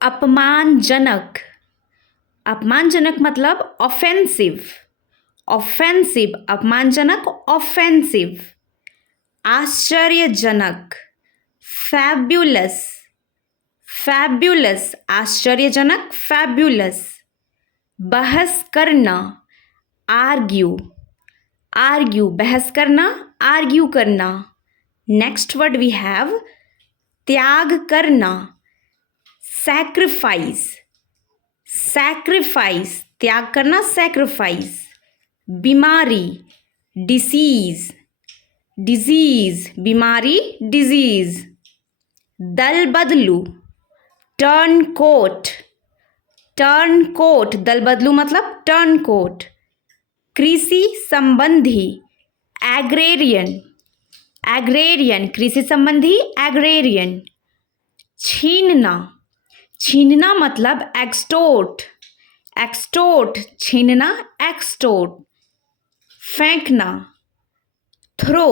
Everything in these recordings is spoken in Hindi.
अपमानजनक, अपमानजनक मतलब ऑफेंसिव, ऑफेंसिव, अपमानजनक ऑफेंसिव। आश्चर्यजनक, फैब्यूलस, फैब्यूलस, आश्चर्यजनक, फैब्यूलस। बहस करना, आर्ग्यू, आर्ग्यू, बहस करना, आर्ग्यू करना। नेक्स्ट वर्ड वी हैव त्याग करना, सैक्रिफाइस, सैक्रिफाइस, त्याग करना, सैक्रिफाइस। बीमारी, डिसीज, डिजीज, बीमारी, डिजीज। दल बदलू, टर्न कोट, टर्न कोट, दल बदलू मतलब टर्न कोट। कृषि संबंधी, एग्रेरियन, एग्रेरियन, कृषि संबंधी, एग्रेरियन। छीनना, छीनना मतलब एक्सटोर्ट, एक्सटोर्ट, छीनना, एक्सटोर्ट। फेंकना, थ्रो,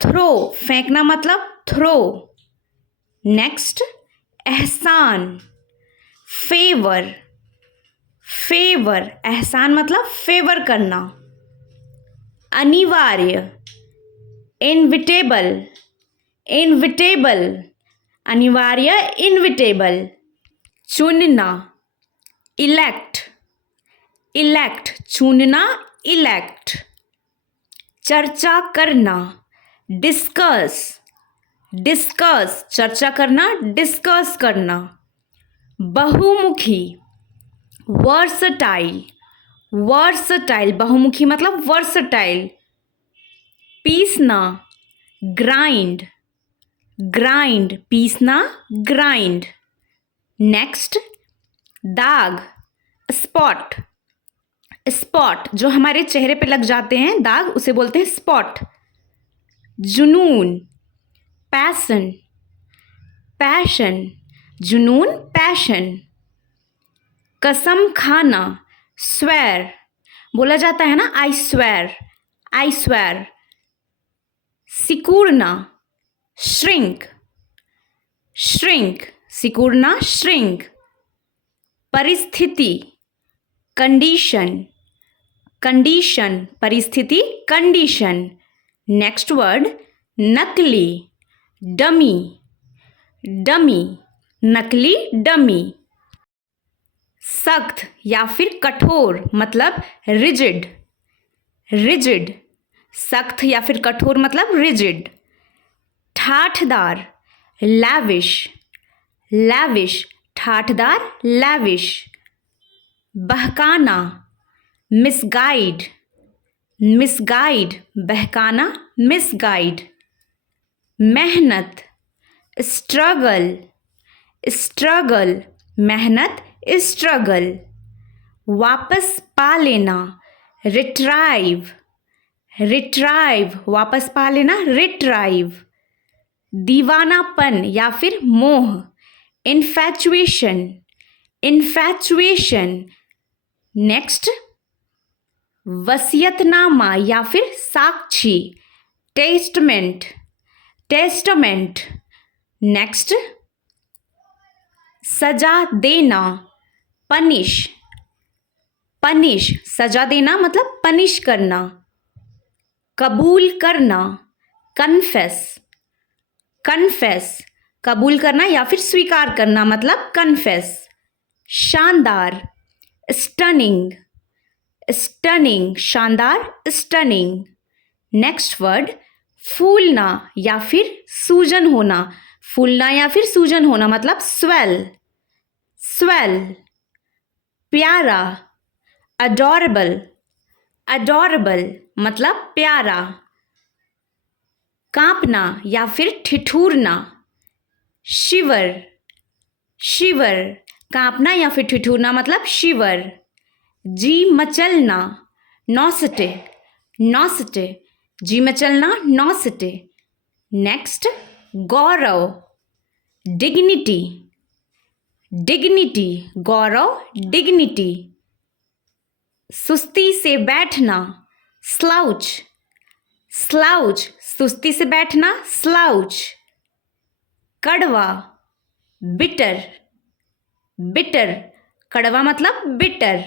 थ्रो, फेंकना मतलब थ्रो। नेक्स्ट एहसान, फेवर, फेवर, एहसान मतलब फेवर करना। अनिवार्य, इनविटेबल, इनविटेबल, अनिवार्य, इनविटेबल। चुनना, इलेक्ट, इलेक्ट, चुनना, इलेक्ट। चर्चा करना, डिस्कस, डिस्कस, चर्चा करना, डिस्कस करना। बहुमुखी, वर्सटाइल, वर्सटाइल, बहुमुखी मतलब वर्सटाइल। पीसना, ग्राइंड, ग्राइंड, पीसना, ग्राइंड। नेक्स्ट दाग, स्पॉट, स्पॉट, जो हमारे चेहरे पे लग जाते हैं दाग उसे बोलते हैं स्पॉट। जुनून, पैशन, पैशन, जुनून, पैशन। कसम खाना, स्वेर, बोला जाता है ना आई स्वेर, आई स्वेर। सिकुड़ना, श्रिंक, श्रिंक, सिकुड़ना, श्रिंक। परिस्थिति, कंडीशन, कंडीशन, परिस्थिति, कंडीशन। नेक्स्ट वर्ड नकली, डमी, डमी, नकली, डमी। सख्त या फिर कठोर मतलब रिजिड, रिजिड, सख्त या फिर कठोर मतलब रिजिड। ठाठदार, लैविश, लैविश, ठाठदार, लैविश। बहकाना, मिसगाइड, मिसगाइड, बहकाना, मिसगाइड। मेहनत, स्ट्रगल, स्ट्रगल, मेहनत, स्ट्रगल। वापस पा लेना, रिट्राइव, रिट्राइव, वापस पा लेना, रिट्राइव। दीवानापन या फिर मोह, इन्फैचुएशन, इन्फैचुएशन। नेक्स्ट वसीयतनामा या फिर साक्षी, टेस्टमेंट, टेस्टमेंट। नेक्स्ट सजा देना, पनिश, पनिश, सजा देना मतलब पनिश करना। कबूल करना, कन्फेस, कन्फेस, कबूल करना या फिर स्वीकार करना मतलब कन्फेस। शानदार, स्टनिंग, स्टनिंग, शानदार, स्टनिंग। नेक्स्ट वर्ड फूलना या फिर सूजन होना, फूलना या फिर सूजन होना मतलब स्वेल, स्वेल। प्यारा, अडोरेबल, अडोरेबल मतलब प्यारा। कांपना या फिर ठिठुरना, शिवर, शिवर, कांपना या फिर ठिठुरना मतलब शिवर। जी मचलना, नौसटे, नौसटे, जी मचलना, नौसटे। नेक्स्ट गौरव, डिग्निटी, डिग्निटी, गौरव, डिग्निटी। सुस्ती से बैठना, स्लाउच, स्लाउच, सुस्ती से बैठना, स्लाउच। कड़वा, बिटर, बिटर, कड़वा मतलब बिटर.